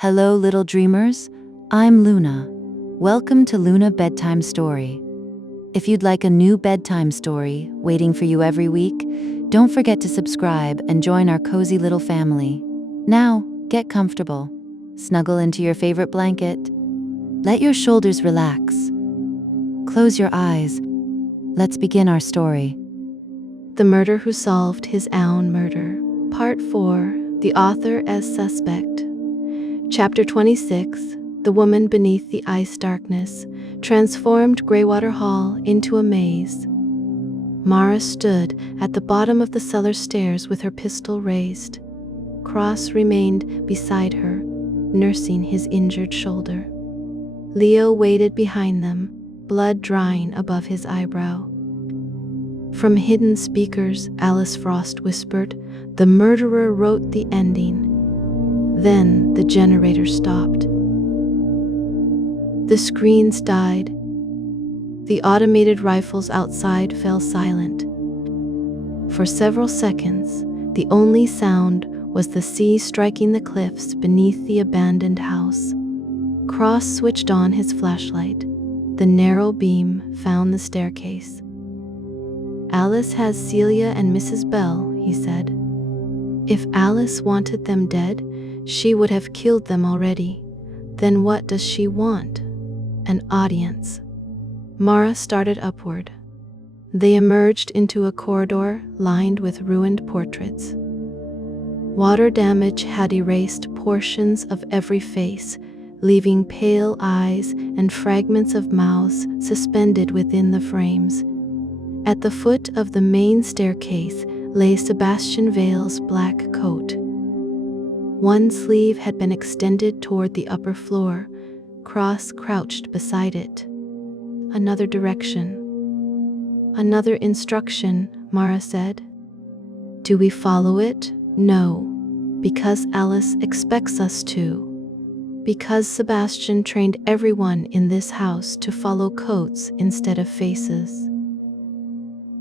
Hello, little dreamers. I'm Luna. Welcome to Luna Bedtime Story. If you'd like a new bedtime story waiting for you every week, don't forget to subscribe and join our cozy little family. Now, get comfortable. Snuggle into your favorite blanket. Let your shoulders relax. Close your eyes. Let's begin our story. The Murder Who Solved His Own Murder. Part 4. The Author as Suspect. Chapter 26. The Woman Beneath the Ice Darkness transformed Greywater Hall into a maze. Mara stood at the bottom of the cellar stairs with her pistol raised. Cross remained beside her, nursing his injured shoulder. Leo waited behind them, blood drying above his eyebrow. From hidden speakers, Alice Frost whispered, "The murderer wrote the ending." Then the generator stopped. The screens died. The automated rifles outside fell silent. For several seconds, the only sound was the sea striking the cliffs beneath the abandoned house. Cross switched on his flashlight. The narrow beam found the staircase. "Alice has Celia and Mrs. Bell," he said. "If Alice wanted them dead, she would have killed them already. Then what does she want? An audience." Mara started upward. They emerged into a corridor lined with ruined portraits. Water damage had erased portions of every face, leaving pale eyes and fragments of mouths suspended within the frames. At the foot of the main staircase lay Sebastian Vale's black coat. One sleeve had been extended toward the upper floor. Cross crouched beside it. Another direction. "Another instruction," Mara said. "Do we follow it? No, because Alice expects us to. Because Sebastian trained everyone in this house to follow coats instead of faces."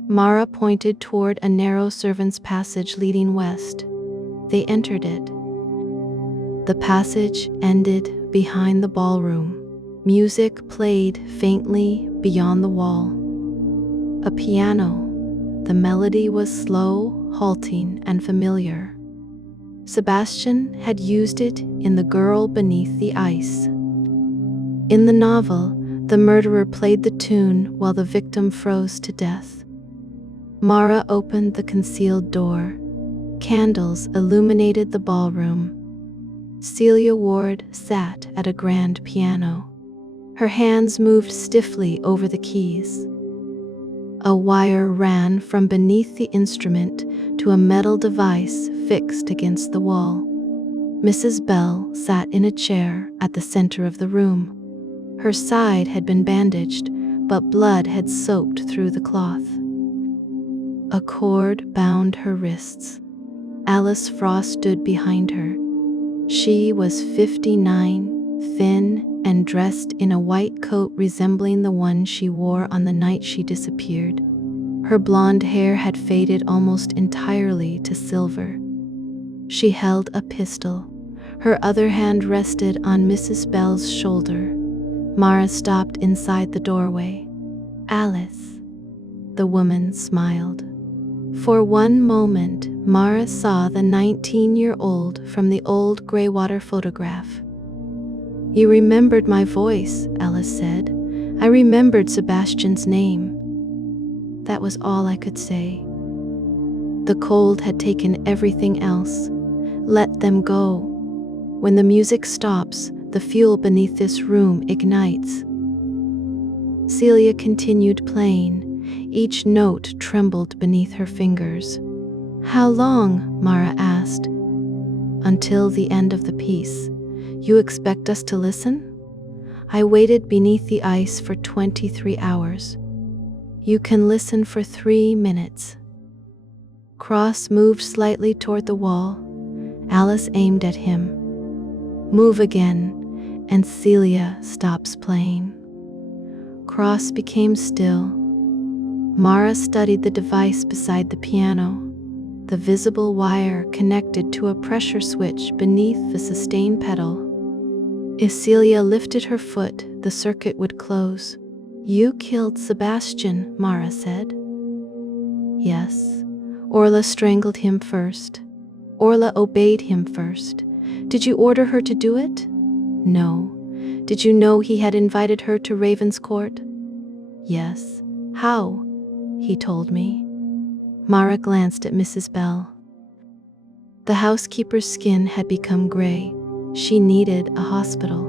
Mara pointed toward a narrow servants' passage leading west. They entered it. The passage ended behind the ballroom. Music played faintly beyond the wall. A piano. The melody was slow, halting, and familiar. Sebastian had used it in The Girl Beneath the Ice. In the novel, the murderer played the tune while the victim froze to death. Mara opened the concealed door. Candles illuminated the ballroom. Celia Ward sat at a grand piano. Her hands moved stiffly over the keys. A wire ran from beneath the instrument to a metal device fixed against the wall. Mrs. Bell sat in a chair at the center of the room. Her side had been bandaged, but blood had soaked through the cloth. A cord bound her wrists. Alice Frost stood behind her. She was 59, thin, and dressed in a white coat resembling the one she wore on the night she disappeared. Her blonde hair had faded almost entirely to silver. She held a pistol. Her other hand rested on Mrs. Bell's shoulder. Mara stopped inside the doorway. "Alice." The woman smiled. For one moment, Mara saw the 19-year-old from the old Greywater photograph. "You remembered my voice," Alice said. "I remembered Sebastian's name." That was all I could say. The cold had taken everything else. Let them go. When the music stops, the fuel beneath this room ignites. Celia continued playing. Each note trembled beneath her fingers. "How long?" Mara asked. "Until the end of the piece. You expect us to listen?" "I waited beneath the ice for 23 hours. You can listen for 3 minutes." Cross moved slightly toward the wall. Alice aimed at him. "Move again," and Celia stops playing. Cross became still. Mara studied the device beside the piano. The visible wire connected to a pressure switch beneath the sustain pedal. If Celia lifted her foot, the circuit would close. "You killed Sebastian," Mara said. "Yes. Orla strangled him first. Orla obeyed him first. Did you order her to do it?" "No." "Did you know he had invited her to Ravenscourt?" "Yes." "How?" "He told me." Mara glanced at Mrs. Bell. The housekeeper's skin had become gray. She needed a hospital.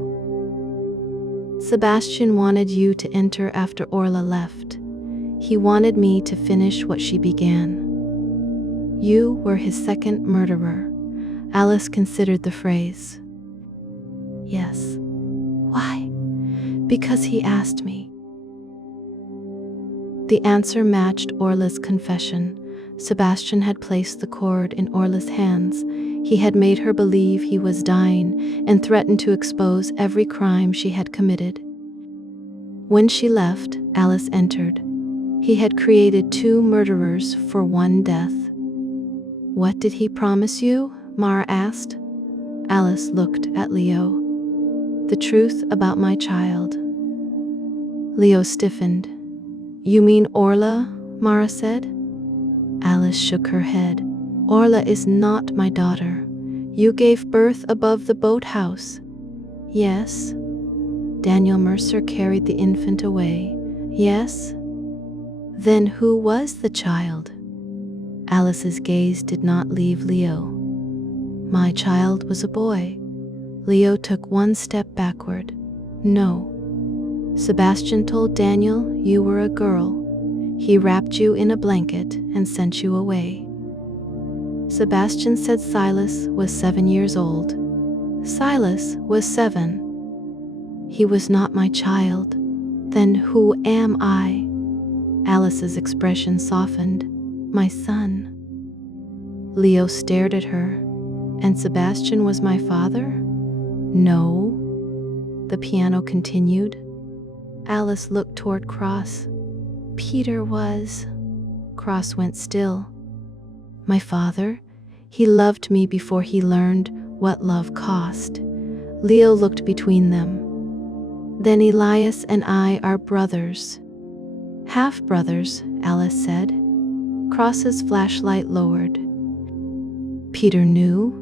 "Sebastian wanted you to enter after Orla left. He wanted me to finish what she began. You were his second murderer." Alice considered the phrase. "Yes." "Why?" "Because he asked me." The answer matched Orla's confession. Sebastian had placed the cord in Orla's hands. He had made her believe he was dying and threatened to expose every crime she had committed. When she left, Alice entered. He had created 2 murderers for 1 death. "What did he promise you?" Mara asked. Alice looked at Leo. "The truth about my child." Leo stiffened. "You mean Orla?" Mara said. Alice shook her head. "Orla is not my daughter. You gave birth above the boathouse." "Yes." "Daniel Mercer carried the infant away." "Yes." "Then who was the child?" Alice's gaze did not leave Leo. "My child was a boy." Leo took 1 step backward. "No. Sebastian told Daniel you were a girl. He wrapped you in a blanket and sent you away. Sebastian said Silas was 7 years old. Silas was 7. He was not my child. Then who am I?" Alice's expression softened. "My son." Leo stared at her. "And Sebastian was my father?" "No." The piano continued. Alice looked toward Cross. "Peter was." Cross went still. "My father? He loved me before he learned what love cost." Leo looked between them. "Then Elias and I are brothers." "Half-brothers," Alice said. Cross's flashlight lowered. "Peter knew?"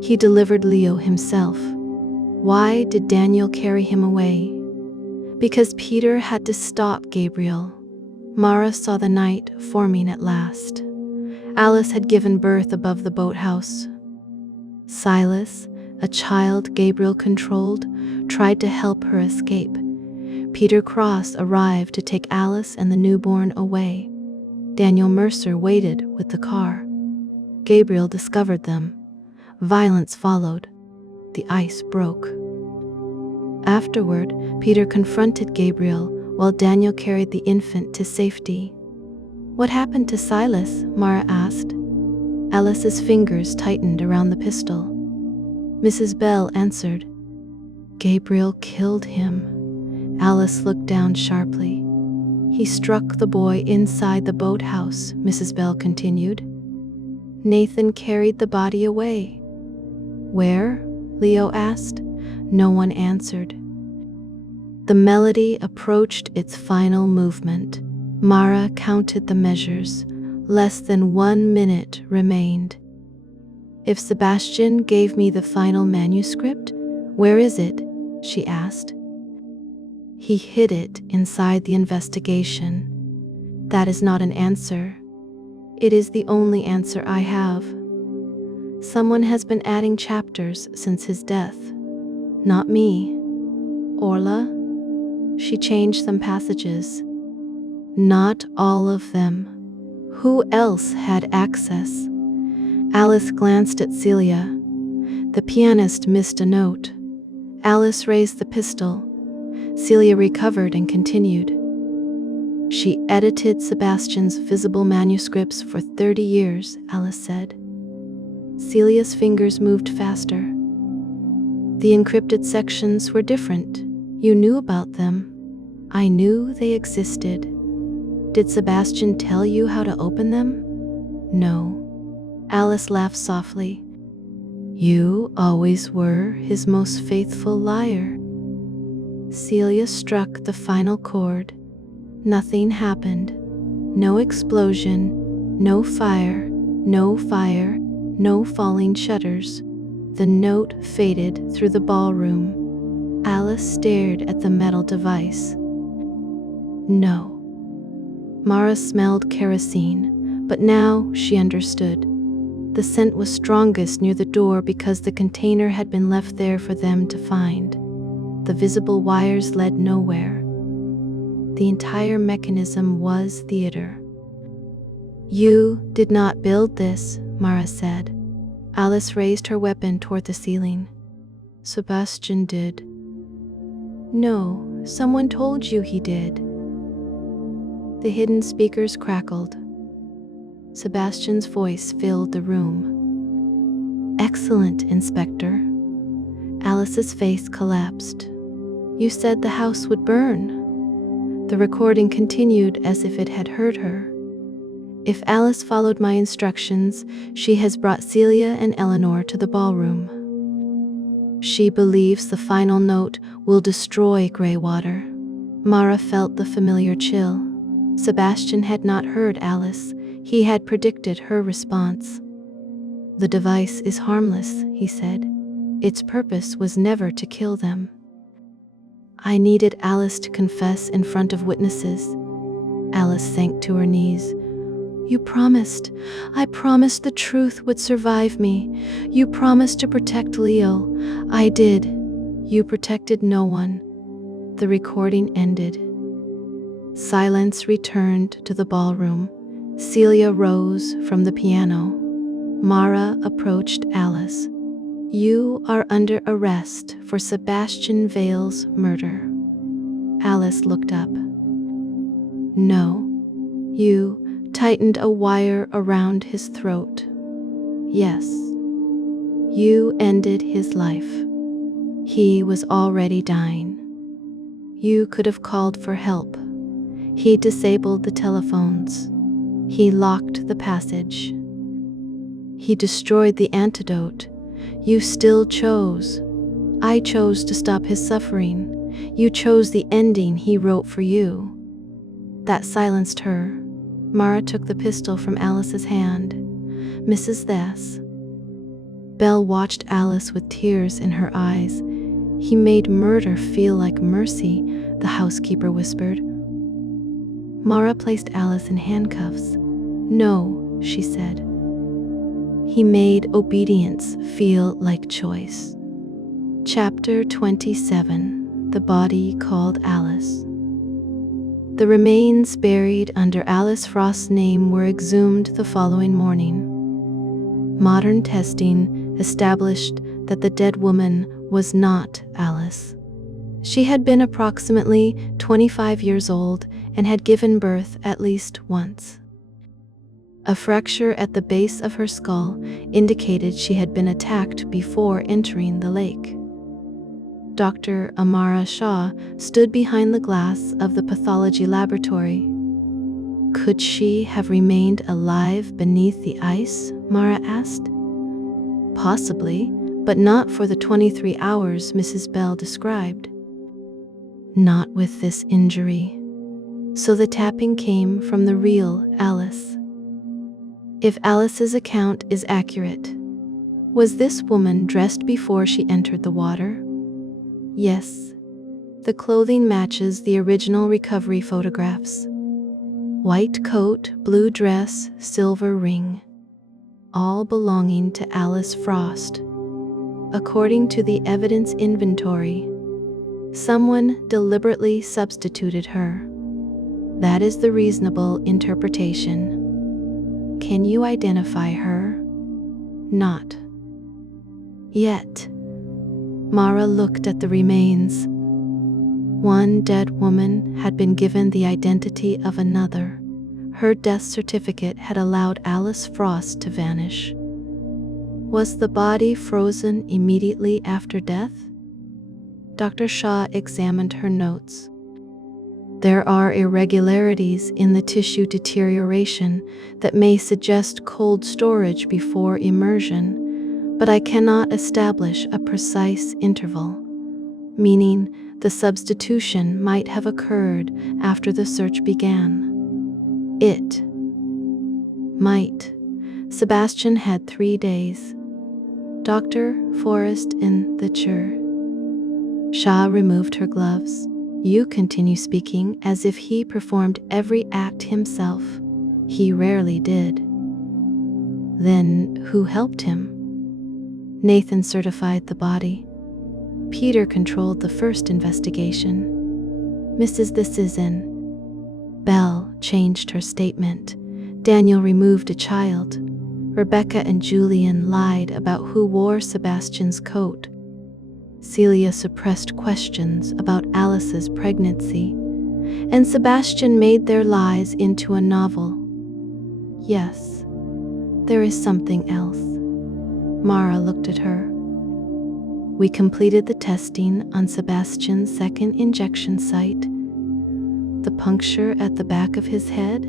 "He delivered Leo himself." "Why did Daniel carry him away?" "Because Peter had to stop Gabriel." Mara saw the night forming at last. Alice had given birth above the boathouse. Silas, a child Gabriel controlled, tried to help her escape. Peter Cross arrived to take Alice and the newborn away. Daniel Mercer waited with the car. Gabriel discovered them. Violence followed. The ice broke. Afterward, Peter confronted Gabriel while Daniel carried the infant to safety. "What happened to Silas?" Mara asked. Alice's fingers tightened around the pistol. Mrs. Bell answered, "Gabriel killed him." Alice looked down sharply. "He struck the boy inside the boathouse," Mrs. Bell continued. "Nathan carried the body away." "Where?" Leo asked. No one answered. The melody approached its final movement. Mara counted the measures. Less than 1 minute remained. "If Sebastian gave me the final manuscript, where is it?" she asked. "He hid it inside the investigation." "That is not an answer." "It is the only answer I have." "Someone has been adding chapters since his death." "Not me." "Orla?" "She changed some passages." "Not all of them." "Who else had access?" Alice glanced at Celia. The pianist missed a note. Alice raised the pistol. Celia recovered and continued. "She edited Sebastian's visible manuscripts for 30 years, Alice said. Celia's fingers moved faster. "The encrypted sections were different. You knew about them." "I knew they existed." "Did Sebastian tell you how to open them?" "No." Alice laughed softly. You always were his most faithful liar. Celia struck the final chord. Nothing happened. No explosion, no fire, no fire, no falling shutters. The note faded through the ballroom. Alice stared at the metal device. No. Mara smelled kerosene, but now she understood. The scent was strongest near the door because the container had been left there for them to find. The visible wires led nowhere. The entire mechanism was theater. You did not build this, Mara said. Alice raised her weapon toward the ceiling. Sebastian did. No, someone told you he did. The hidden speakers crackled. Sebastian's voice filled the room. Excellent, Inspector. Alice's face collapsed. You said the house would burn. The recording continued as if it had heard her. If Alice followed my instructions, she has brought Celia and Eleanor to the ballroom. She believes the final note will destroy Greywater. Mara felt the familiar chill. Sebastian had not heard Alice. He had predicted her response. The device is harmless, he said. Its purpose was never to kill them. I needed Alice to confess in front of witnesses. Alice sank to her knees. You promised. I promised the truth would survive me. You promised to protect Leo. I did. You protected no one. The recording ended. Silence returned to the ballroom. Celia rose from the piano. Mara approached Alice. You are under arrest for Sebastian Vale's murder. Alice looked up. No. You tightened a wire around his throat. Yes. You ended his life. He was already dying. You could have called for help. He disabled the telephones. He locked the passage. He destroyed the antidote. You still chose. I chose to stop his suffering. You chose the ending he wrote for you. That silenced her. Mara took the pistol from Alice's hand. Mrs. Thess. Belle watched Alice with tears in her eyes. He made murder feel like mercy, the housekeeper whispered. Mara placed Alice in handcuffs. No, she said. He made obedience feel like choice. Chapter 27. The Body Called Alice. The remains buried under Alice Frost's name were exhumed the following morning. Modern testing established that the dead woman was not Alice. She had been approximately 25 years old and had given birth at least once. A fracture at the base of her skull indicated she had been attacked before entering the lake. Dr. Amara Shaw stood behind the glass of the pathology laboratory. Could she have remained alive beneath the ice? Mara asked. Possibly, but not for the 23 hours Mrs. Bell described. Not with this injury. So the tapping came from the real Alice. If Alice's account is accurate, was this woman dressed before she entered the water? Yes. The clothing matches the original recovery photographs. White coat, blue dress, silver ring. All belonging to Alice Frost. According to the evidence inventory, someone deliberately substituted her. That is the reasonable interpretation. Can you identify her? Not yet. Mara looked at the remains. One dead woman had been given the identity of another. Her death certificate had allowed Alice Frost to vanish. Was the body frozen immediately after death? Dr. Shaw examined her notes. There are irregularities in the tissue deterioration that may suggest cold storage before immersion, but I cannot establish a precise interval, meaning the substitution might have occurred after the search began. It might. Sebastian had 3 days. Dr. Forrest in the chair. Shah removed her gloves. You continue speaking as if he performed every act himself. He rarely did. Then who helped him? Nathan certified the body. Peter controlled the first investigation. Mrs. This is in. Belle changed her statement. Daniel removed a child. Rebecca and Julian lied about who wore Sebastian's coat. Celia suppressed questions about Alice's pregnancy, and Sebastian made their lies into a novel. Yes, there is something else. Mara looked at her. We completed the testing on Sebastian's second injection site. The puncture at the back of his head?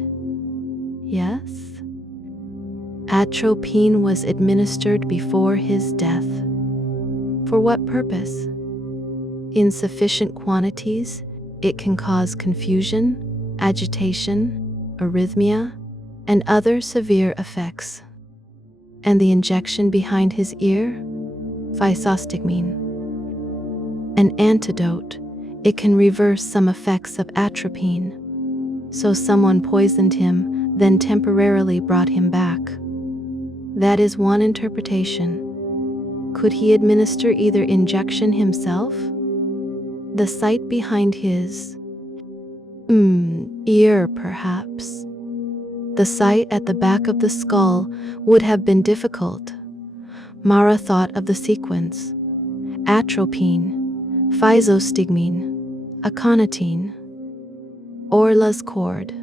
Yes. Atropine was administered before his death. For what purpose? In sufficient quantities, it can cause confusion, agitation, arrhythmia, and other severe effects. And the injection behind his ear? Physostigmine. An antidote. It can reverse some effects of atropine. So someone poisoned him, then temporarily brought him back. That is one interpretation. Could he administer either injection himself? The site behind his ear, perhaps. The site at the back of the skull would have been difficult. Mara thought of the sequence. Atropine, physostigmine, aconitine, Orla's cord,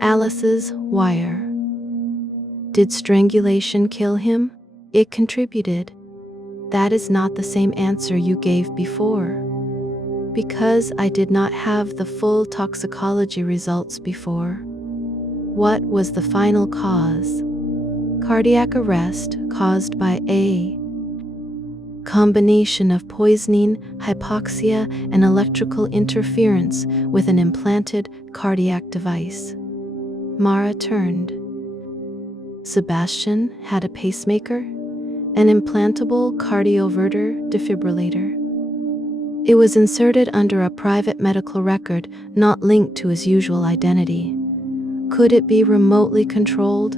Alice's wire. Did strangulation kill him? It contributed. That is not the same answer you gave before. Because I did not have the full toxicology results before. What was the final cause? Cardiac arrest caused by a combination of poisoning, hypoxia, and electrical interference with an implanted cardiac device. Mara turned. Sebastian had a pacemaker, an implantable cardioverter defibrillator. It was inserted under a private medical record not linked to his usual identity. Could it be remotely controlled?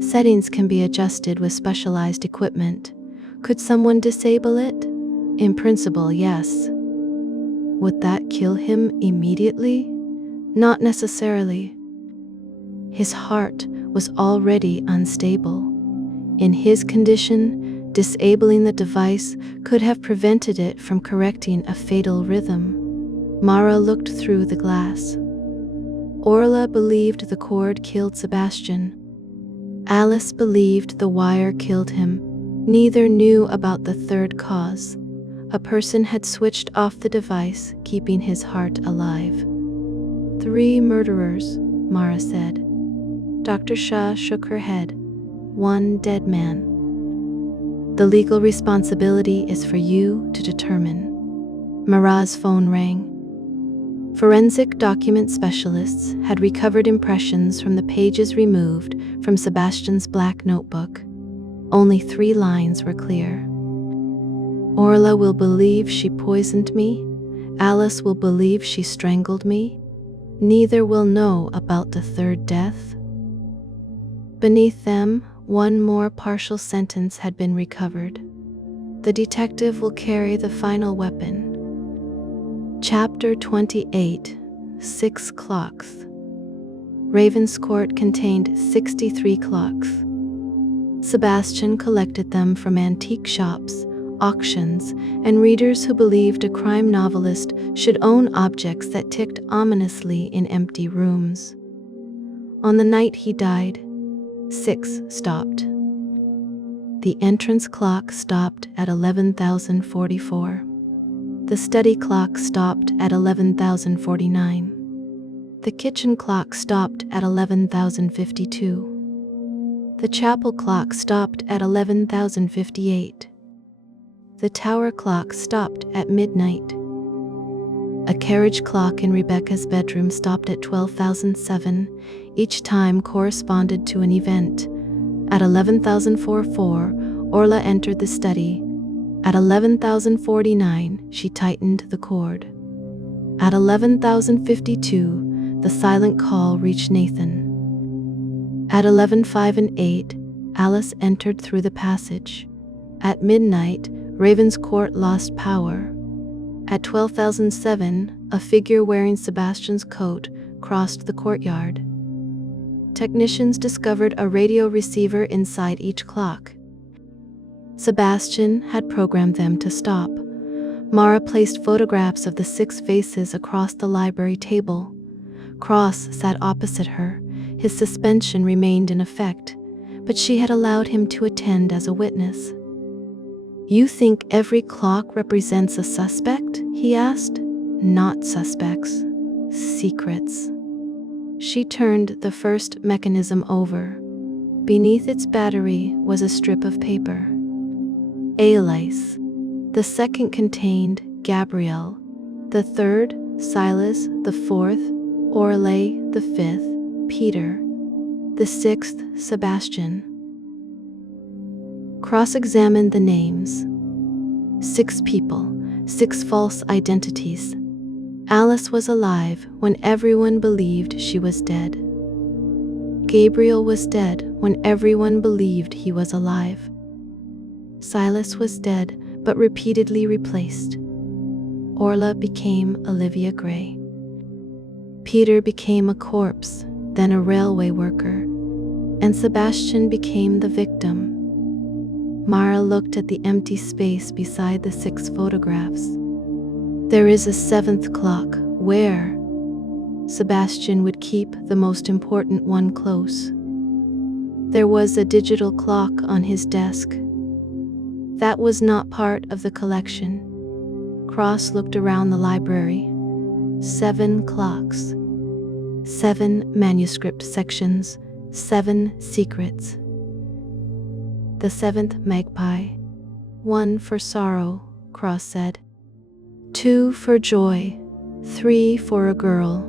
Settings can be adjusted with specialized equipment. Could someone disable it? In principle, yes. Would that kill him immediately? Not necessarily. His heart was already unstable. In his condition, disabling the device could have prevented it from correcting a fatal rhythm. Mara looked through the glass. Orla believed the cord killed Sebastian. Alice believed the wire killed him. Neither knew about the third cause. A person had switched off the device, keeping his heart alive. 3 murderers, Mara said. Dr. Shah shook her head. 1 dead man. The legal responsibility is for you to determine. Mara's phone rang. Forensic document specialists had recovered impressions from the pages removed from Sebastian's black notebook. Only 3 lines were clear. Orla will believe she poisoned me. Alice will believe she strangled me. Neither will know about the third death. Beneath them, 1 more partial sentence had been recovered. The detective will carry the final weapon. Chapter 28, 6 clocks. Ravenscourt contained 63 clocks. Sebastian collected them from antique shops, auctions, and readers who believed a crime novelist should own objects that ticked ominously in empty rooms. On the night he died, 6 stopped. The entrance clock stopped at 11,044. The study clock stopped at 11,049. The kitchen clock stopped at 11,052. The chapel clock stopped at 11,058. The tower clock stopped at midnight. A carriage clock in Rebecca's bedroom stopped at 12,007. Each time corresponded to an event. At 11,044, Orla entered the study. At 11,049, she tightened the cord. At 11,052, the silent call reached Nathan. At 11,508, Alice entered through the passage. At midnight, Ravenscourt lost power. At 12,007, a figure wearing Sebastian's coat crossed the courtyard. Technicians discovered a radio receiver inside each clock. Sebastian had programmed them to stop. Mara placed photographs of the 6 faces across the library table. Cross sat opposite her. His suspension remained in effect, but she had allowed him to attend as a witness. "You think every clock represents a suspect?" he asked. "Not suspects. Secrets." She turned the first mechanism over. Beneath its battery was a strip of paper. Alice. The second contained Gabrielle. The third, Silas. The fourth, Orle. The fifth, Peter. The sixth, Sebastian. Cross-examined the names. 6 people, 6 false identities. Alice was alive when everyone believed she was dead. Gabriel was dead when everyone believed he was alive. Silas was dead but repeatedly replaced. Orla became Olivia Gray. Peter became a corpse, then a railway worker, and Sebastian became the victim. Mara looked at the empty space beside the 6 photographs. There is a 7th clock. Where? Sebastian would keep the most important one close. There was a digital clock on his desk. That was not part of the collection. Cross looked around the library. 7 clocks. 7 manuscript sections. 7 secrets. The 7th magpie. 1 for sorrow, Cross said. 2 for joy. 3 for a girl.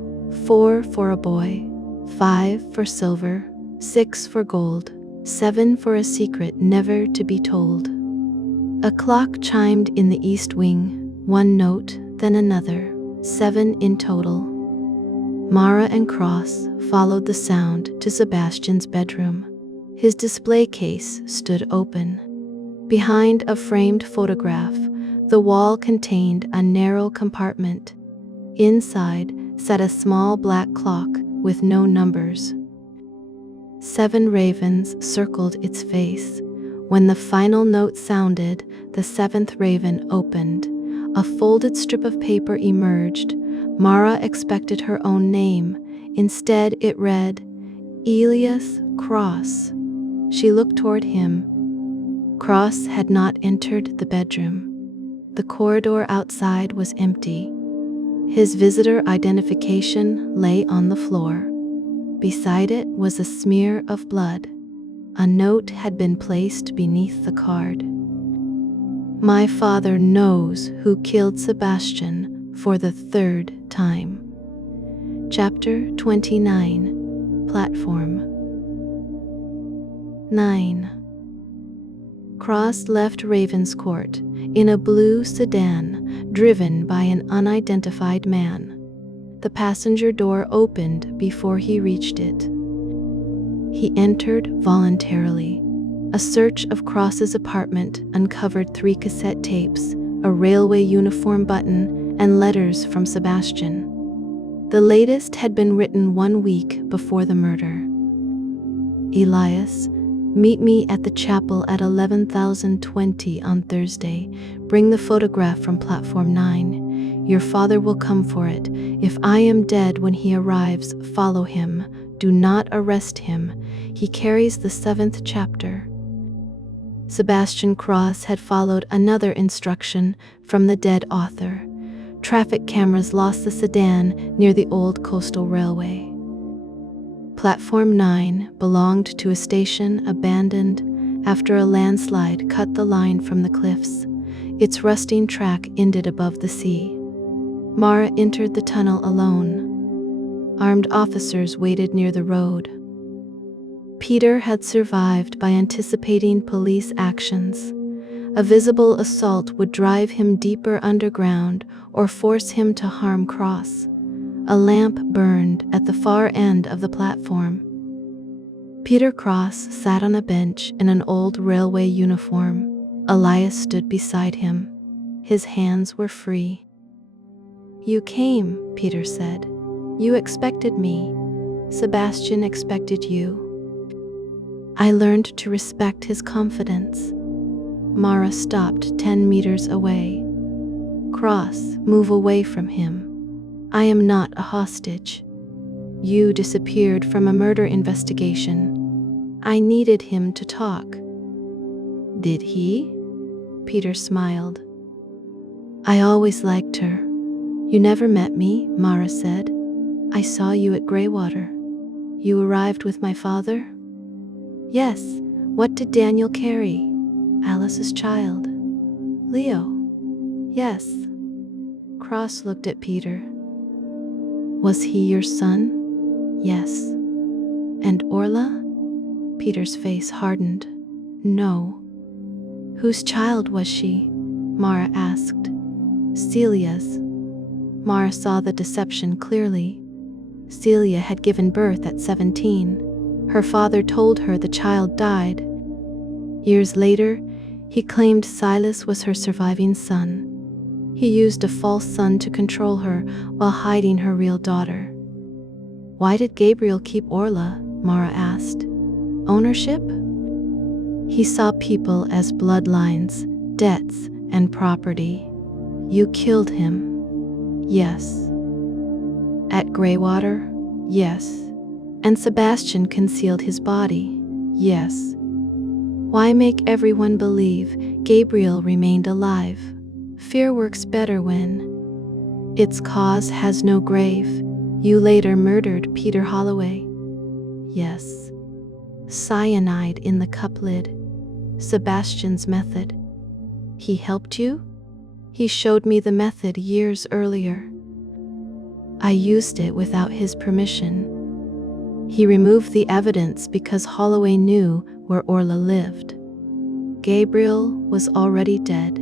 4 for a boy. 5 for silver. 6 for gold. 7 for a secret never to be told. A clock chimed in the east wing, 1 note, then another, 7 in total. Mara and Cross followed the sound to Sebastian's bedroom. His display case stood open. Behind a framed photograph, the wall contained a narrow compartment. Inside sat a small black clock with no numbers. 7 ravens circled its face. When the final note sounded, the 7th raven opened. A folded strip of paper emerged. Mara expected her own name. Instead, it read, Elias Cross. She looked toward him. Cross had not entered the bedroom. The corridor outside was empty. His visitor identification lay on the floor. Beside it was a smear of blood. A note had been placed beneath the card. My father knows who killed Sebastian for the 3rd time. Chapter 29. Platform 9. Cross left Ravenscourt in a blue sedan driven by an unidentified man. The passenger door opened before he reached it. He entered voluntarily. A search of Cross's apartment uncovered 3 cassette tapes, a railway uniform button, and letters from Sebastian. The latest had been written 1 week before the murder. Elias, meet me at the chapel at 11,020 on Thursday. Bring the photograph from platform 9. Your father will come for it. If I am dead when he arrives, follow him. Do not arrest him. He carries the 7th chapter. Sebastian Cross had followed another instruction from the dead author. Traffic cameras lost the sedan near the old coastal railway. Platform 9 belonged to a station abandoned after a landslide cut the line from the cliffs. Its rusting track ended above the sea. Mara entered the tunnel alone. Armed officers waited near the road. Peter had survived by anticipating police actions. A visible assault would drive him deeper underground or force him to harm Cross. A lamp burned at the far end of the platform. Peter Cross sat on a bench in an old railway uniform. Elias stood beside him. His hands were free. "You came," Peter said. "You expected me. Sebastian expected you." I learned to respect his confidence. Mara stopped 10 meters away. "Cross, move away from him. I am not a hostage. You disappeared from a murder investigation. I needed him to talk." "Did he?" Peter smiled. "I always liked her. You never met me," Mara said. "I saw you at Greywater. You arrived with my father?" "Yes. What did Daniel carry?" "Alice's child." "Leo?" "Yes." Cross looked at Peter. "Was he your son?" "Yes." "And Orla?" Peter's face hardened. "No." "Whose child was she?" Mara asked. "Celia's." Mara saw the deception clearly. Celia had given birth at 17. Her father told her the child died. Years later, he claimed Silas was her surviving son. He used a false son to control her while hiding her real daughter. "Why did Gabriel keep Orla?" Mara asked. "Ownership?" "He saw people as bloodlines, debts, and property." "You killed him?" "Yes." "At Greywater?" "Yes." "And Sebastian concealed his body?" "Yes." "Why make everyone believe Gabriel remained alive? Fear works better when its cause has no grave. You later murdered Peter Holloway." "Yes." "Cyanide in the cup lid. Sebastian's method." "He helped you?" "He showed me the method years earlier. I used it without his permission. He removed the evidence because Holloway knew where Orla lived. Gabriel was already dead.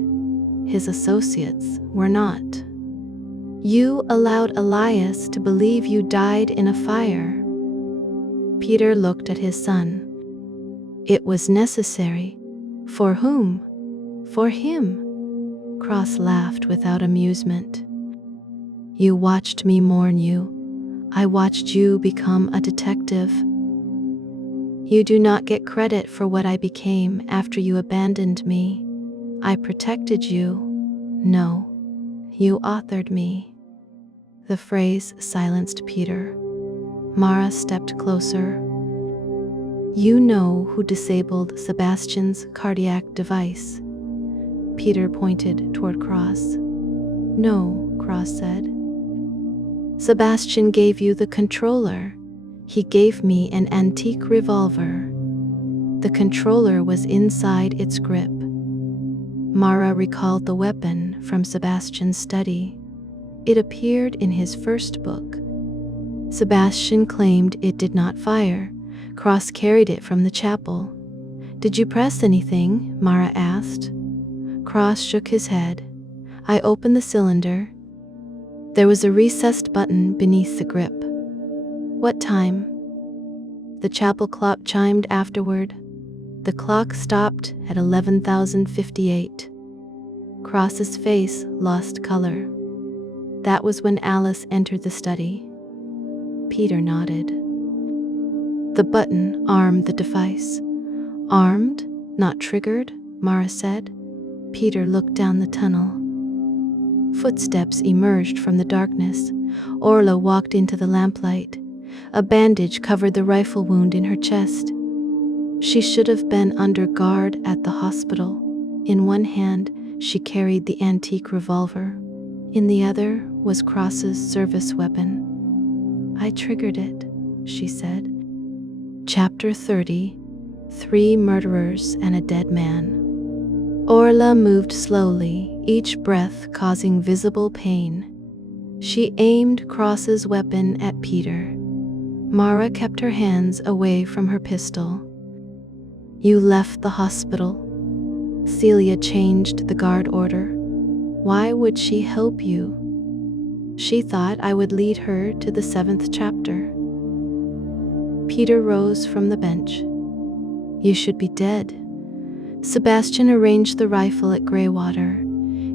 His associates were not. You allowed Elias to believe you died in a fire." Peter looked at his son. "It was necessary." "For whom?" "For him." Cross laughed without amusement. "You watched me mourn you. I watched you become a detective. You do not get credit for what I became after you abandoned me. I protected you. No, you authored me." The phrase silenced Peter. Mara stepped closer. "You know who disabled Sebastian's cardiac device?" Peter pointed toward Cross. "No," Cross said. "Sebastian gave you the controller. He gave me an antique revolver. The controller was inside its grip." Mara recalled the weapon from Sebastian's study. It appeared in his first book. Sebastian claimed it did not fire. Cross carried it from the chapel. "Did you press anything?" Mara asked. Cross shook his head. "I opened the cylinder. There was a recessed button beneath the grip." "What time?" The chapel clock chimed afterward. The clock stopped at 11,058. Cross's face lost color. "That was when Alice entered the study." Peter nodded. "The button armed the device." "Armed, not triggered," Mara said. Peter looked down the tunnel. Footsteps emerged from the darkness. Orla walked into the lamplight. A bandage covered the rifle wound in her chest. She should have been under guard at the hospital. In one hand, she carried the antique revolver. In the other was Cross's service weapon. "I triggered it," she said. Chapter 30. 3 Murderers and a Dead Man. Orla moved slowly, each breath causing visible pain. She aimed Cross's weapon at Peter. Mara kept her hands away from her pistol. "You left the hospital." Celia changed the guard order. "Why would she help you?" "She thought I would lead her to the 7th chapter." Peter rose from the bench. "You should be dead." Sebastian arranged the rifle at Greywater.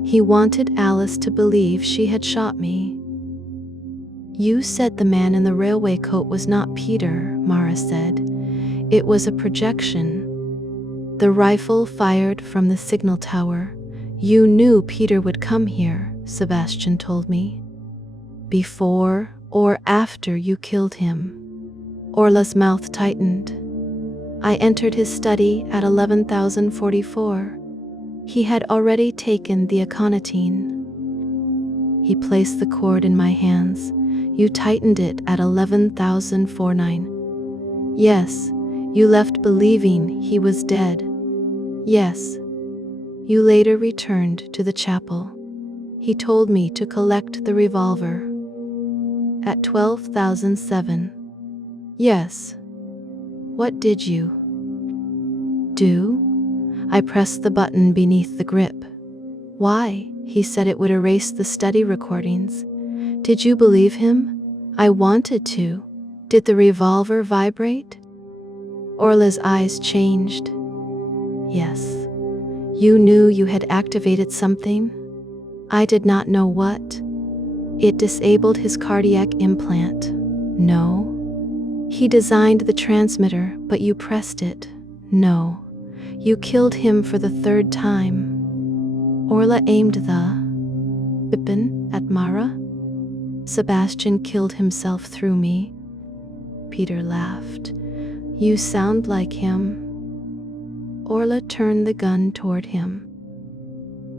He wanted Alice to believe she had shot me. "You said the man in the railway coat was not Peter," Mara said. "It was a projection." "The rifle fired from the signal tower. You knew Peter would come here," Sebastian told me. "Before or after you killed him?" Orla's mouth tightened. "I entered his study at 11,044. He had already taken the aconitine. He placed the cord in my hands. You tightened it at 11,049. Yes, you left believing he was dead. Yes. You later returned to the chapel. He told me to collect the revolver. At 12,007. Yes. What did you do?" "I pressed the button beneath the grip." "Why?" "He said it would erase the study recordings." "Did you believe him?" "I wanted to." "Did the revolver vibrate?" Orla's eyes changed. "Yes." "You knew you had activated something?" "I did not know what." "It disabled his cardiac implant." "No." "He designed the transmitter, but you pressed it." "No." "You killed him for the 3rd time." Orla aimed the weapon at Mara. "Sebastian killed himself through me." Peter laughed. "You sound like him." Orla turned the gun toward him.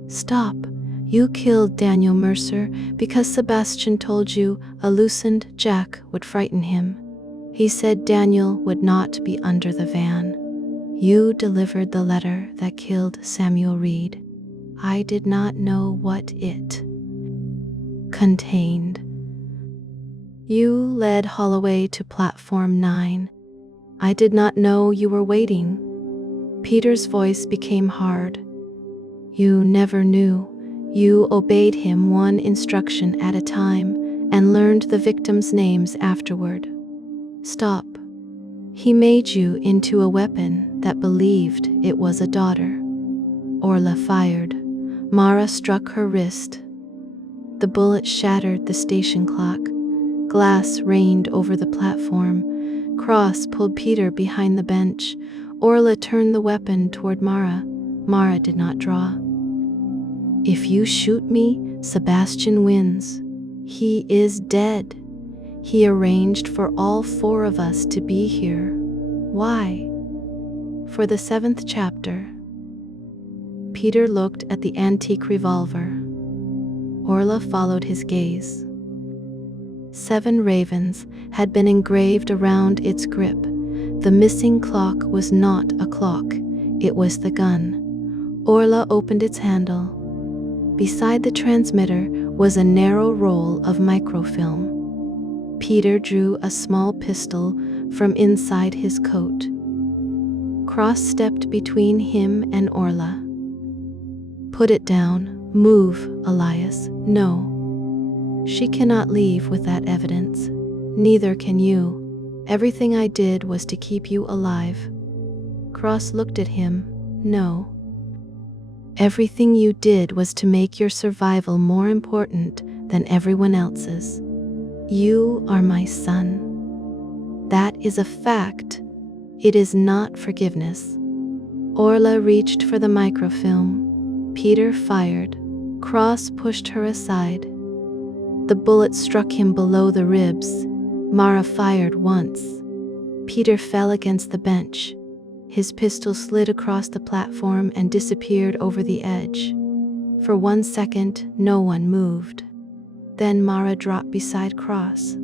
"Stop. You killed Daniel Mercer because Sebastian told you a loosened jack would frighten him. He said Daniel would not be under the van. You delivered the letter that killed Samuel Reed. I did not know what it contained. You led Holloway to platform 9. I did not know you were waiting." Peter's voice became hard. "You never knew. You obeyed him one instruction at a time and learned the victims' names afterward." "Stop. He made you into a weapon that believed it was a daughter." Orla fired. Mara struck her wrist. The bullet shattered the station clock. Glass rained over the platform. Cross pulled Peter behind the bench. Orla turned the weapon toward Mara. Mara did not draw. "If you shoot me, Sebastian wins. He is dead. He arranged for all 4 of us to be here." "Why?" "For the 7th chapter." Peter looked at the antique revolver. Orla followed his gaze. 7 ravens had been engraved around its grip. The missing clock was not a clock, it was the gun. Orla opened its handle. Beside the transmitter was a narrow roll of microfilm. Peter drew a small pistol from inside his coat. Cross stepped between him and Orla. "Put it down. Move, Elias." "No. She cannot leave with that evidence. Neither can you. Everything I did was to keep you alive." Cross looked at him. "No. Everything you did was to make your survival more important than everyone else's. You are my son. That is a fact. It is not forgiveness." Orla reached for the microfilm. Peter fired. Cross pushed her aside. The bullet struck him below the ribs. Mara fired once. Peter fell against the bench. His pistol slid across the platform and disappeared over the edge. For 1 second, no one moved. Then Mara dropped beside Cross.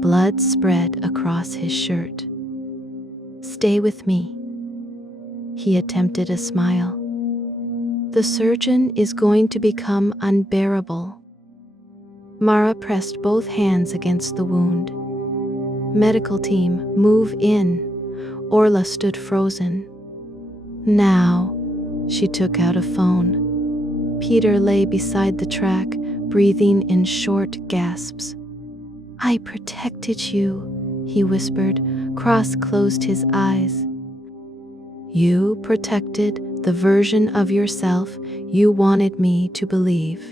Blood spread across his shirt. Stay with me." He attempted a smile. "The surgeon is going to become unbearable." Mara pressed both hands against the wound. "Medical team, move in." Orla stood frozen. "Now." She took out a phone. Peter lay beside the track, breathing in short gasps. "I protected you," he whispered. Cross closed his eyes. "You protected the version of yourself you wanted me to believe."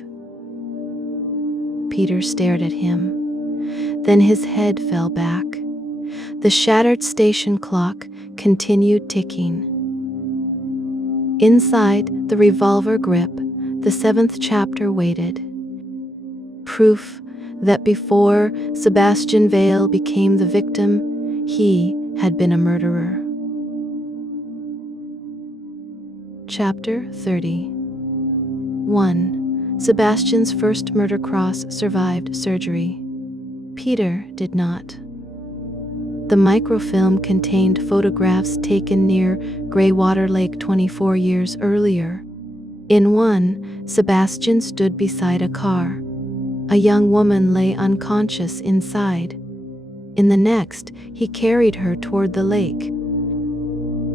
Peter stared at him. Then his head fell back. The shattered station clock continued ticking. Inside the revolver grip, the 7th chapter waited. Proof that before Sebastian Vale became the victim, he had been a murderer. Chapter 30. 1. Sebastian's first murder. Cross survived surgery. Peter did not. The microfilm contained photographs taken near Greywater Lake 24 years earlier. In one, Sebastian stood beside a car. A young woman lay unconscious inside. In the next, he carried her toward the lake.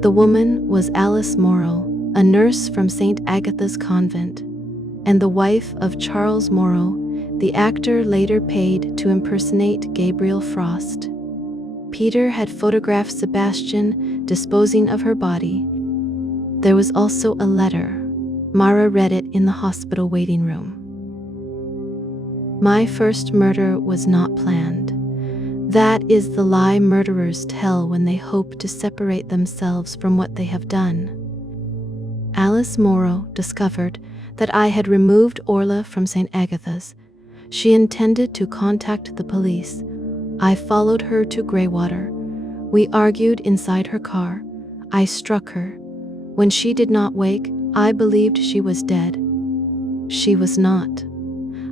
The woman was Alice Morrow, a nurse from St. Agatha's Convent, and the wife of Charles Morrow, the actor later paid to impersonate Gabriel Frost. Peter had photographed Sebastian disposing of her body. There was also a letter. Mara read it in the hospital waiting room. "My first murder was not planned. That is the lie murderers tell when they hope to separate themselves from what they have done. Alice Morrow discovered that I had removed Orla from St. Agatha's. She intended to contact the police. I followed her to Greywater. We argued inside her car. I struck her. When she did not wake, I believed she was dead. She was not.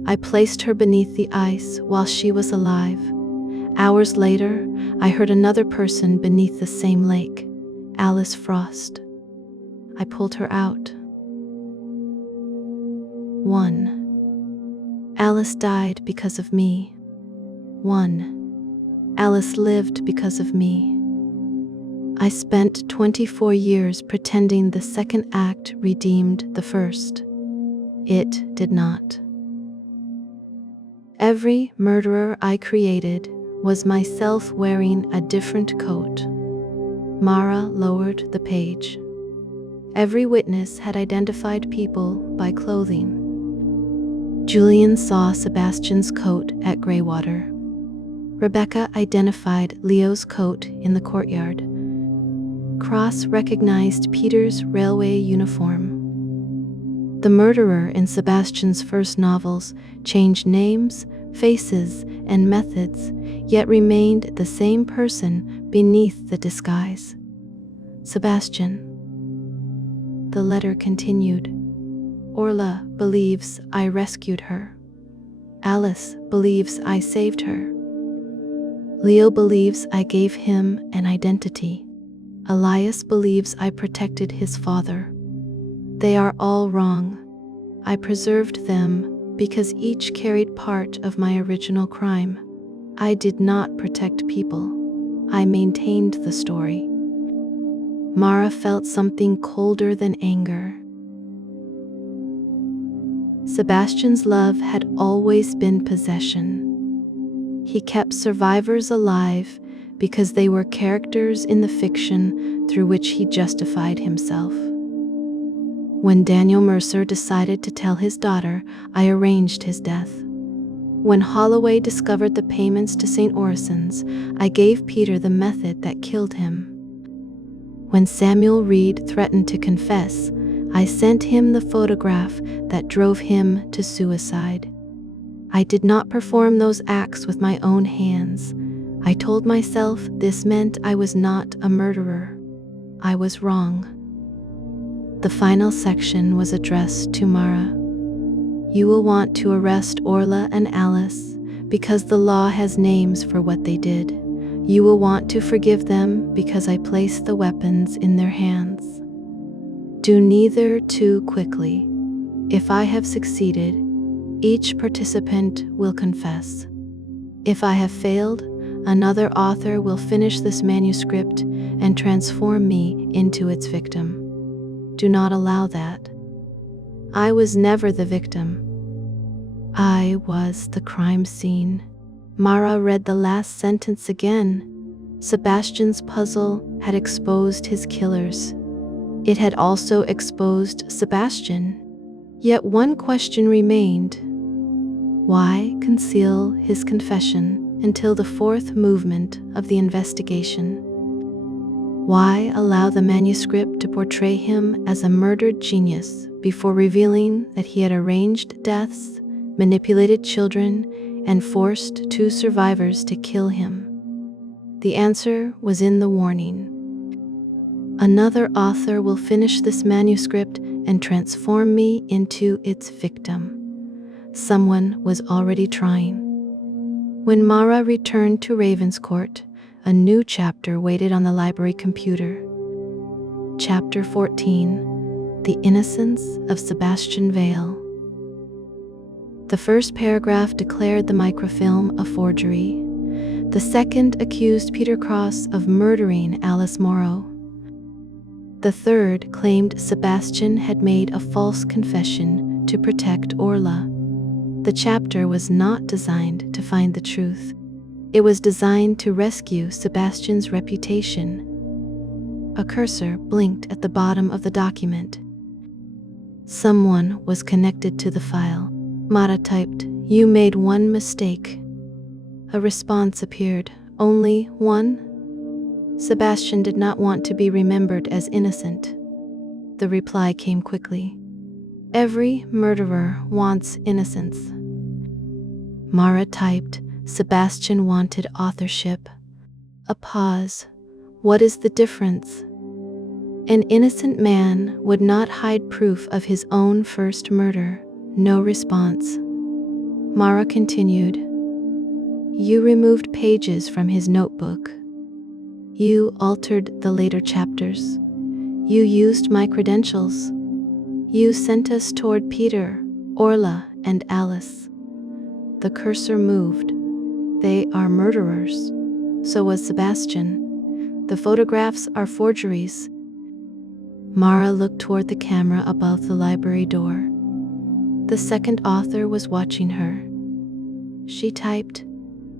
I placed her beneath the ice while she was alive. Hours later, I heard another person beneath the same lake, Alice Frost. I pulled her out." 1. Alice died because of me. 1. Alice lived because of me. I spent 24 years pretending the second act redeemed the first. It did not. Every murderer I created was myself wearing a different coat. Mara lowered the page. Every witness had identified people by clothing. Julian saw Sebastian's coat at Greywater. Rebecca identified Leo's coat in the courtyard. Cross recognized Peter's railway uniform. The murderer in Sebastian's first novels changed names, faces, and methods, yet remained the same person beneath the disguise. Sebastian. The letter continued. Orla believes I rescued her. Alice believes I saved her. Leo believes I gave him an identity. Elias believes I protected his father. They are all wrong. I preserved them because each carried part of my original crime. I did not protect people. I maintained the story. Mara felt something colder than anger. Sebastian's love had always been possession. He kept survivors alive because they were characters in the fiction through which he justified himself. When Daniel Mercer decided to tell his daughter, I arranged his death. When Holloway discovered the payments to St. Orson's, I gave Peter the method that killed him. When Samuel Reed threatened to confess, I sent him the photograph that drove him to suicide. I did not perform those acts with my own hands. I told myself this meant I was not a murderer. I was wrong. The final section was addressed to Mara. You will want to arrest Orla and Alice because the law has names for what they did. You will want to forgive them because I placed the weapons in their hands. Do neither too quickly. If I have succeeded, each participant will confess. If I have failed, another author will finish this manuscript and transform me into its victim. Do not allow that. I was never the victim. I was the crime scene. Mara read the last sentence again. Sebastian's puzzle had exposed his killers. It had also exposed Sebastian. Yet one question remained. Why conceal his confession until the fourth movement of the investigation? Why allow the manuscript to portray him as a murdered genius before revealing that he had arranged deaths, manipulated children, and forced two survivors to kill him? The answer was in the warning. Another author will finish this manuscript and transform me into its victim. Someone was already trying. When Mara returned to Ravenscourt, a new chapter waited on the library computer. Chapter 14, The Innocence of Sebastian Vale. The first paragraph declared the microfilm a forgery. The second accused Peter Cross of murdering Alice Morrow. The third claimed Sebastian had made a false confession to protect Orla. The chapter was not designed to find the truth. It was designed to rescue Sebastian's reputation. A cursor blinked at the bottom of the document. Someone was connected to the file. Mara typed, "You made one mistake." A response appeared. Only one? Sebastian did not want to be remembered as innocent. The reply came quickly. Every murderer wants innocence. Mara typed, Sebastian wanted authorship. A pause. What is the difference? An innocent man would not hide proof of his own first murder. No response. Mara continued. You removed pages from his notebook. You altered the later chapters. You used my credentials. You sent us toward Peter, Orla, and Alice. The cursor moved. They are murderers. So was Sebastian. The photographs are forgeries. Mara looked toward the camera above the library door. The second author was watching her. She typed,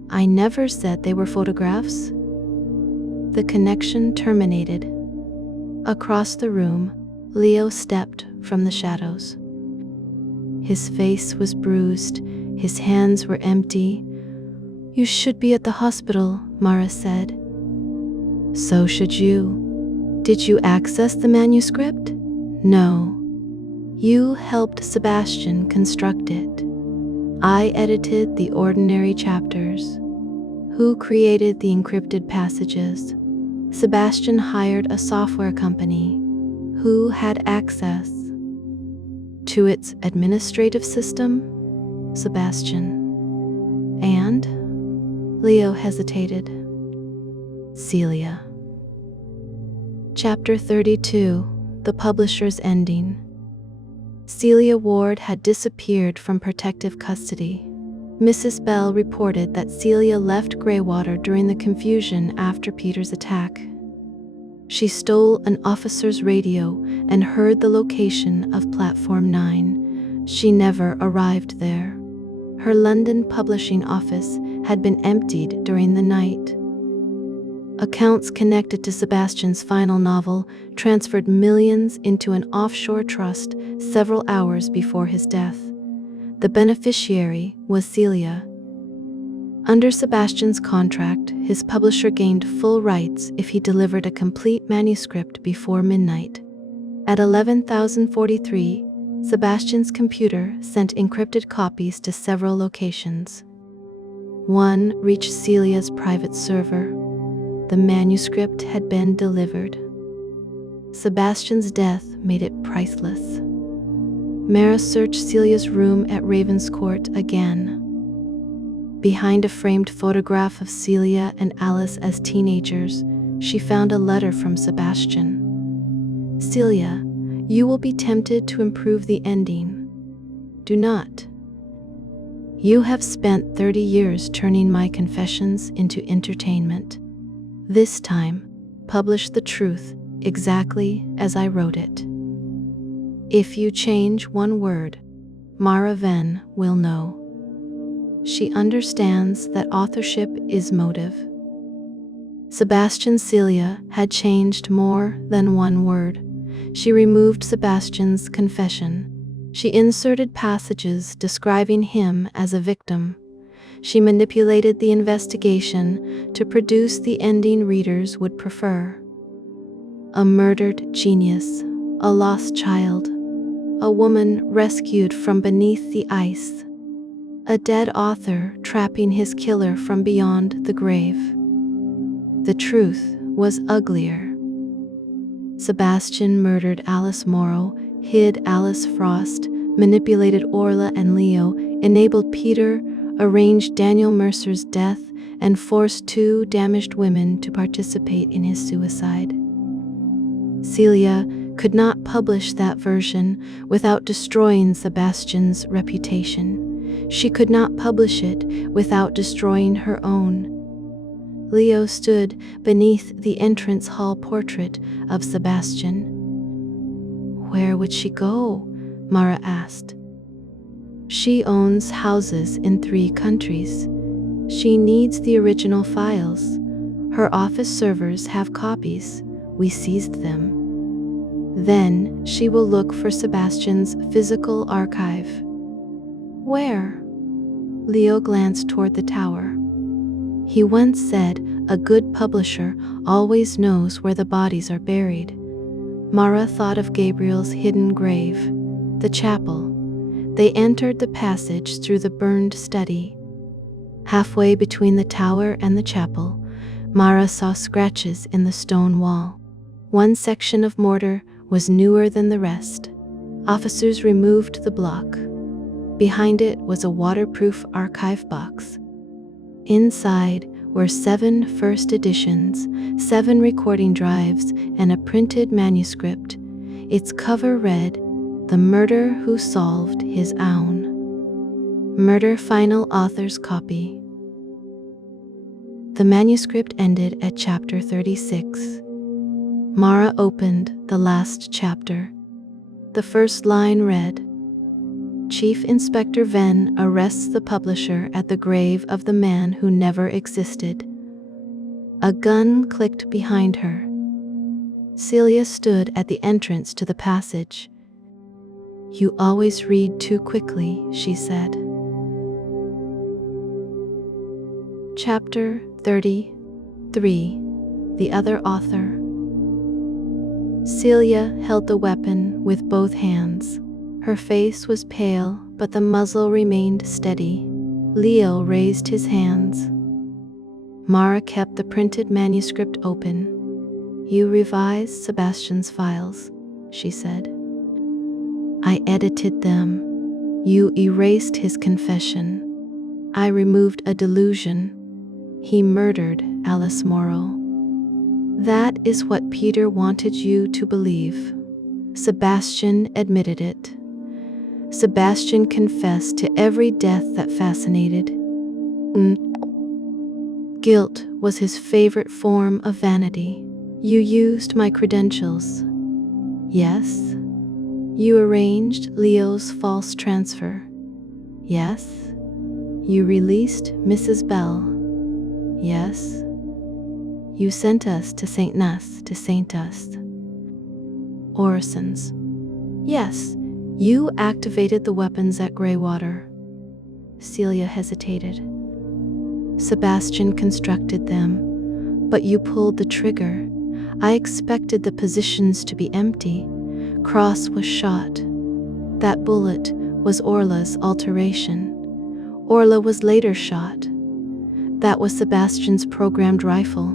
I never said they were photographs. The connection terminated. Across the room, Leo stepped from the shadows. His face was bruised, his hands were empty. You should be at the hospital, Mara said. So should you. Did you access the manuscript? No. You helped Sebastian construct it. I edited the ordinary chapters. Who created the encrypted passages? Sebastian hired a software company. Who had access to its administrative system? Sebastian. And? Leo hesitated. Celia. Chapter 32, The Publisher's Ending. Celia Ward had disappeared from protective custody. Mrs. Bell reported that Celia left Greywater during the confusion after Peter's attack. She stole an officer's radio and heard the location of Platform 9. She never arrived there. Her London publishing office had been emptied during the night. Accounts connected to Sebastian's final novel transferred millions into an offshore trust several hours before his death. The beneficiary was Celia. Under Sebastian's contract, his publisher gained full rights if he delivered a complete manuscript before midnight. At 11,043, Sebastian's computer sent encrypted copies to several locations. One reached Celia's private server. The manuscript had been delivered. Sebastian's death made it priceless. Mara searched Celia's room at Ravenscourt again. Behind a framed photograph of Celia and Alice as teenagers, she found a letter from Sebastian. Celia, you will be tempted to improve the ending. Do not. You have spent 30 years turning my confessions into entertainment. This time, publish the truth exactly as I wrote it. If you change one word, Mara Venn will know. She understands that authorship is motive. Sebastian Celia had changed more than one word. She removed Sebastian's confession. She inserted passages describing him as a victim. She manipulated the investigation to produce the ending readers would prefer. A murdered genius, a lost child, a woman rescued from beneath the ice, a dead author trapping his killer from beyond the grave. The truth was uglier. Sebastian murdered Alice Morrow, hid Alice Frost, manipulated Orla and Leo, enabled Peter, arranged Daniel Mercer's death, and forced 2 damaged women to participate in his suicide. Celia could not publish that version without destroying Sebastian's reputation. She could not publish it without destroying her own. Leo stood beneath the entrance hall portrait of Sebastian. Where would she go? Mara asked. She owns houses in 3 countries. She needs the original files. Her office servers have copies. We seized them. Then she will look for Sebastian's physical archive. Where? Leo glanced toward the tower. He once said, a good publisher always knows where the bodies are buried. Mara thought of Gabriel's hidden grave, the chapel. They entered the passage through the burned study. Halfway between the tower and the chapel, Mara saw scratches in the stone wall. One section of mortar was newer than the rest. Officers removed the block. Behind it was a waterproof archive box. Inside were 7 first editions, 7 recording drives, and a printed manuscript. Its cover read, "The Murder Who Solved His Own. Murder Final Author's Copy." The manuscript ended at chapter 36. Mara opened the last chapter. The first line read, Chief Inspector Venn arrests the publisher at the grave of the man who never existed. A gun clicked behind her. Celia stood at the entrance to the passage. You always read too quickly, she said. Chapter 33. The Other Author. Celia held the weapon with both hands. Her face was pale, but the muzzle remained steady. Leo raised his hands. Mara kept the printed manuscript open. You revised Sebastian's files, she said. I edited them. You erased his confession. I removed a delusion. He murdered Alice Morrow. That is what Peter wanted you to believe. Sebastian admitted it. Sebastian confessed to every death that fascinated. Guilt was his favorite form of vanity. You used my credentials. Yes. You arranged Leo's false transfer. Yes. You released Mrs. Bell. Yes. You sent us to St. Nas to Saint us. Orisons. Yes. You activated the weapons at Greywater. Celia hesitated. Sebastian constructed them, but you pulled the trigger. I expected the positions to be empty. Cross was shot. That bullet was Orla's alteration. Orla was later shot. That was Sebastian's programmed rifle.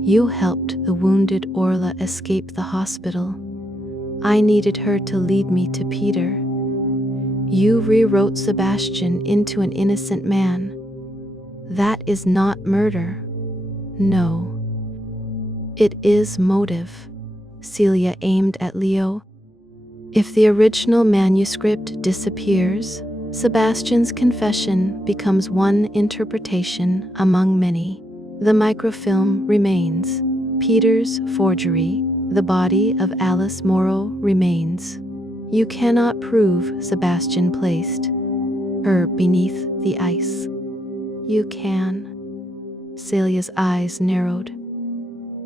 You helped the wounded Orla escape the hospital. I needed her to lead me to Peter. You rewrote Sebastian into an innocent man. That is not murder. No. It is motive. Celia aimed at Leo. If the original manuscript disappears, Sebastian's confession becomes one interpretation among many. The microfilm remains. Peter's forgery, the body of Alice Morrow, remains. You cannot prove Sebastian placed her beneath the ice. You can. Celia's eyes narrowed.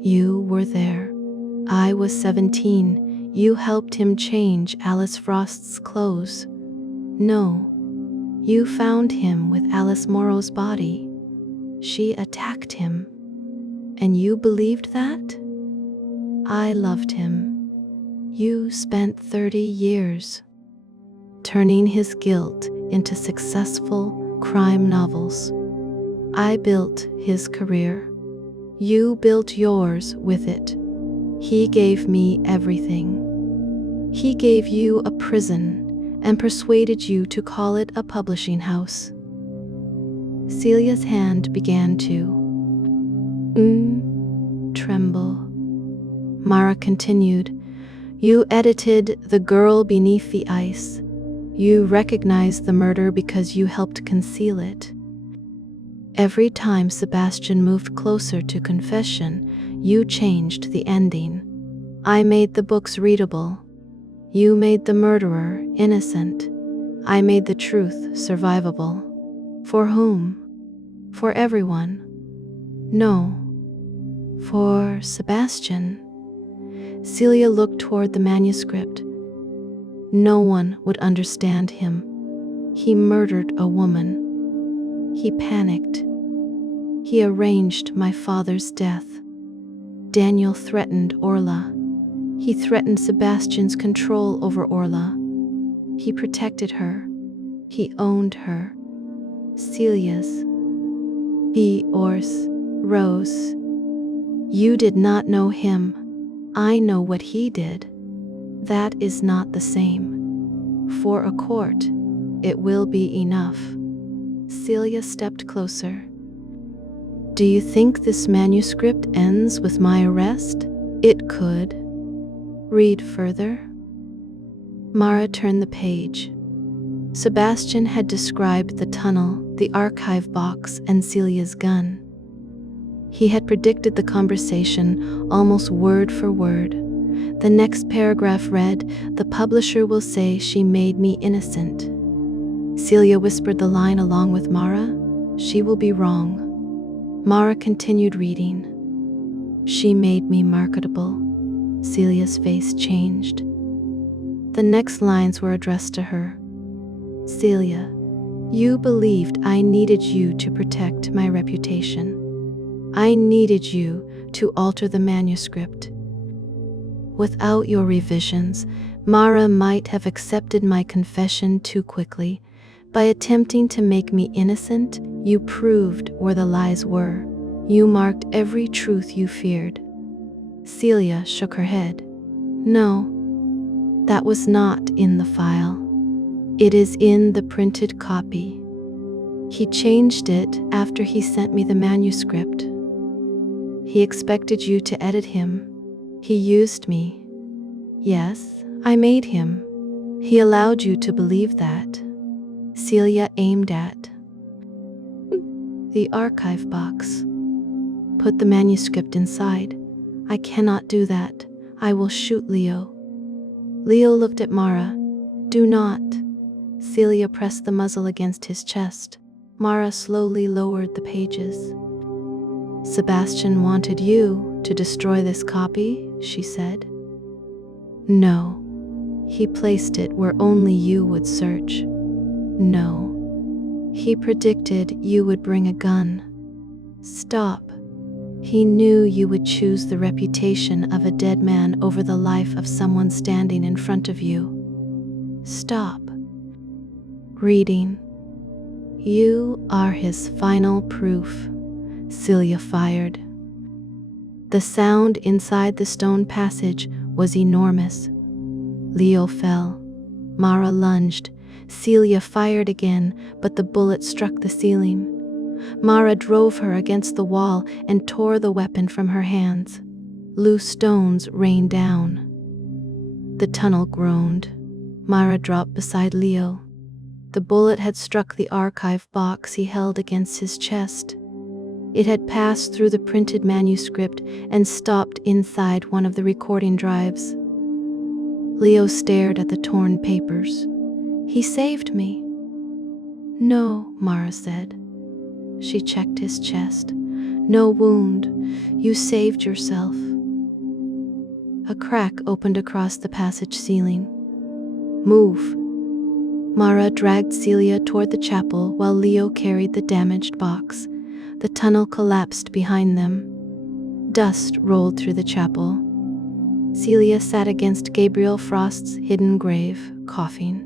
You were there. I was 17. You helped him change Alice Frost's clothes. No. You found him with Alice Morrow's body. She attacked him. And you believed that? I loved him. You spent 30 years turning his guilt into successful crime novels. I built his career. You built yours with it. He gave me everything. He gave you a prison and persuaded you to call it a publishing house. Celia's hand began to tremble. Mara continued, You edited The Girl Beneath the Ice. You recognized the murder because you helped conceal it. Every time Sebastian moved closer to confession, you changed the ending. I made the books readable. You made the murderer innocent. I made the truth survivable. For whom? For everyone. No. For Sebastian. Celia looked toward the manuscript. No one would understand him. He murdered a woman. He panicked. He arranged my father's death. Daniel threatened Orla. He threatened Sebastian's control over Orla. He protected her. He owned her. Celia's. He, Ors, Rose. You did not know him. I know what he did. That is not the same. For a court, it will be enough. Celia stepped closer. Do you think this manuscript ends with my arrest? It could. Read further. Mara turned the page. Sebastian had described the tunnel, the archive box, and Celia's gun. He had predicted the conversation almost word for word. The next paragraph read, The publisher will say she made me innocent. Celia whispered the line along with Mara. She will be wrong. Mara continued reading. She made me marketable. Celia's face changed. The next lines were addressed to her. Celia, you believed I needed you to protect my reputation. I needed you to alter the manuscript. Without your revisions, Mara might have accepted my confession too quickly. By attempting to make me innocent, you proved where the lies were. You marked every truth you feared. Celia shook her head. No, that was not in the file. It is in the printed copy. He changed it after he sent me the manuscript. He expected you to edit him. He used me. Yes, I made him. He allowed you to believe that. Celia aimed at the archive box. Put the manuscript inside. I cannot do that. I will shoot Leo. Leo looked at Mara. Do not. Celia pressed the muzzle against his chest. Mara slowly lowered the pages. Sebastian wanted you to destroy this copy, she said. No. He placed it where only you would search. No. He predicted you would bring a gun. Stop. He knew you would choose the reputation of a dead man over the life of someone standing in front of you. Stop. Reading. You are his final proof, Celia fired. The sound inside the stone passage was enormous. Leo fell. Mara lunged. Celia fired again, but the bullet struck the ceiling. Mara drove her against the wall and tore the weapon from her hands. Loose stones rained down. The tunnel groaned. Mara dropped beside Leo. The bullet had struck the archive box he held against his chest. It had passed through the printed manuscript and stopped inside one of the recording drives. Leo stared at the torn papers. "He saved me." "No," Mara said. She checked his chest. "No wound. You saved yourself." A crack opened across the passage ceiling. "Move." Mara dragged Celia toward the chapel while Leo carried the damaged box. The tunnel collapsed behind them. Dust rolled through the chapel. Celia sat against Gabriel Frost's hidden grave, coughing.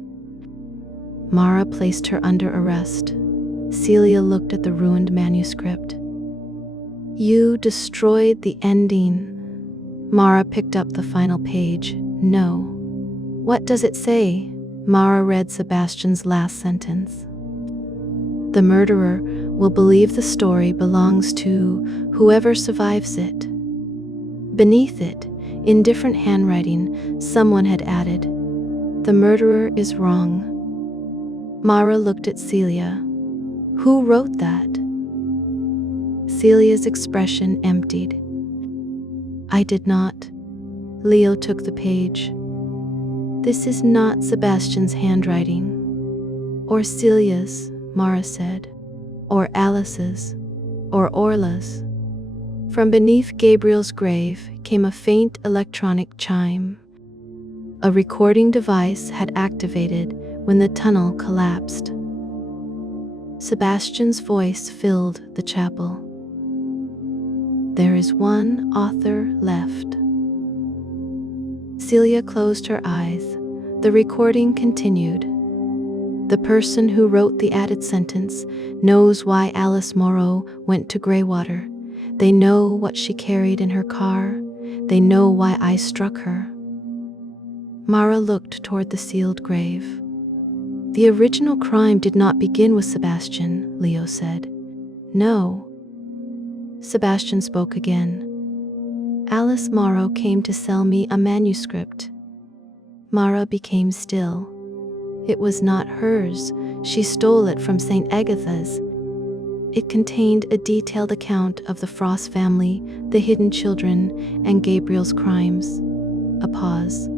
Mara placed her under arrest. Celia looked at the ruined manuscript. "You destroyed the ending." Mara picked up the final page. "No." "What does it say?" Mara read Sebastian's last sentence. "The murderer will believe the story belongs to whoever survives it." Beneath it, in different handwriting, someone had added, "The murderer is wrong." Mara looked at Celia. "Who wrote that?" Celia's expression emptied. "I did not." Leo took the page. "This is not Sebastian's handwriting." "Or Celia's," Mara said. "Or Alice's. Or Orla's." From beneath Gabriel's grave came a faint electronic chime. A recording device had activated when the tunnel collapsed. Sebastian's voice filled the chapel. "There is one author left." Celia closed her eyes. The recording continued. "The person who wrote the added sentence knows why Alice Morrow went to Greywater. They know what she carried in her car. They know why I struck her." Mara looked toward the sealed grave. "The original crime did not begin with Sebastian," Leo said. "No." Sebastian spoke again. "Alice Morrow came to sell me a manuscript." Mara became still. "It was not hers. She stole it from St. Agatha's. It contained a detailed account of the Frost family, the hidden children, and Gabriel's crimes." A pause.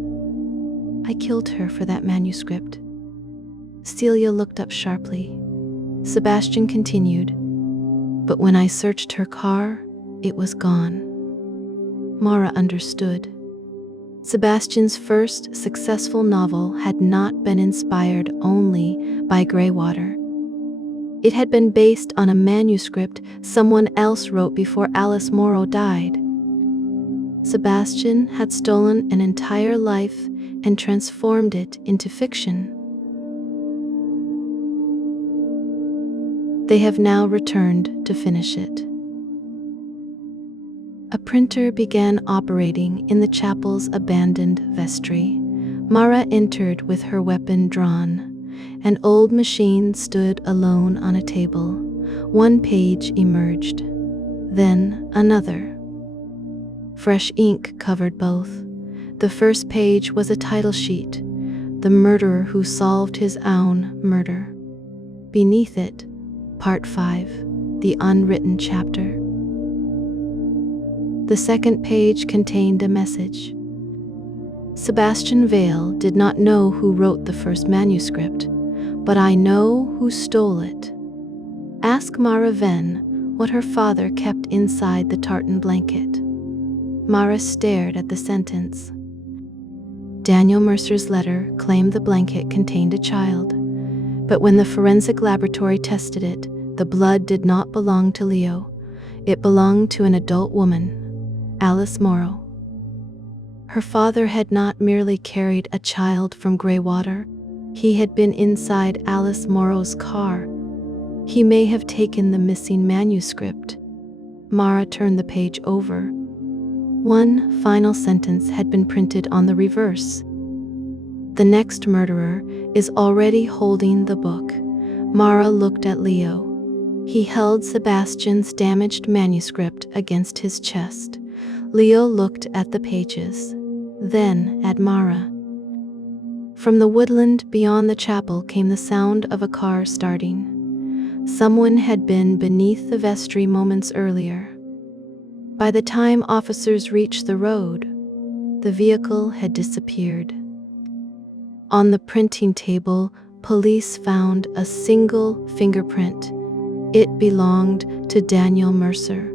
"I killed her for that manuscript." Celia looked up sharply. Sebastian continued, "But when I searched her car, it was gone." Mara understood. Sebastian's first successful novel had not been inspired only by Greywater. It had been based on a manuscript someone else wrote before Alice Morrow died. Sebastian had stolen an entire life and transformed it into fiction. They have now returned to finish it. A printer began operating in the chapel's abandoned vestry. Mara entered with her weapon drawn. An old machine stood alone on a table. One page emerged. Then another. Fresh ink covered both. The first page was a title sheet, "The Murderer Who Solved His Own Murder." Beneath it, Part 5, the unwritten chapter. The second page contained a message. "Sebastian Vale did not know who wrote the first manuscript, but I know who stole it. Ask Mara Venn what her father kept inside the tartan blanket." Mara stared at the sentence. Daniel Mercer's letter claimed the blanket contained a child, but when the forensic laboratory tested it, the blood did not belong to Leo. It belonged to an adult woman, Alice Morrow. Her father had not merely carried a child from Greywater, he had been inside Alice Morrow's car. He may have taken the missing manuscript. Mara turned the page over. One final sentence had been printed on the reverse. The next murderer is already holding the book. Mara looked at Leo. He held Sebastian's damaged manuscript against his chest. Leo looked at the pages, then at Mara. From the woodland beyond the chapel came the sound of a car starting. Someone had been beneath the vestry moments earlier. By the time officers reached the road, the vehicle had disappeared. On the printing table, police found a single fingerprint. It belonged to Daniel Mercer.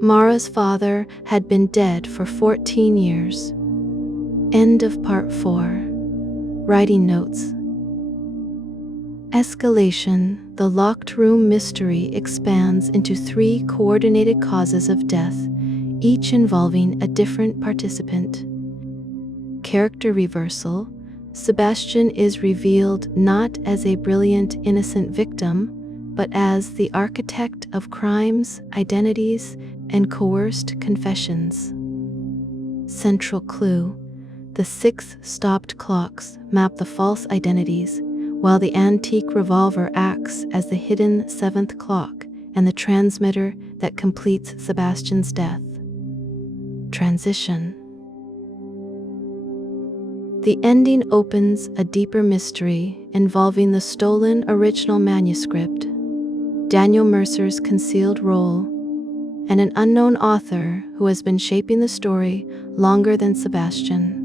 Mara's father had been dead for 14 years. End of part 4. Writing notes. Escalation. The locked room mystery expands into 3 coordinated causes of death, each involving a different participant. Character reversal. Sebastian is revealed not as a brilliant, innocent victim, but as the architect of crimes, identities, and coerced confessions. Central clue. The 6 stopped clocks map the false identities, while the antique revolver acts as the hidden 7th clock and the transmitter that completes Sebastian's death. Transition. The ending opens a deeper mystery involving the stolen original manuscript, Daniel Mercer's concealed role, and an unknown author who has been shaping the story longer than Sebastian.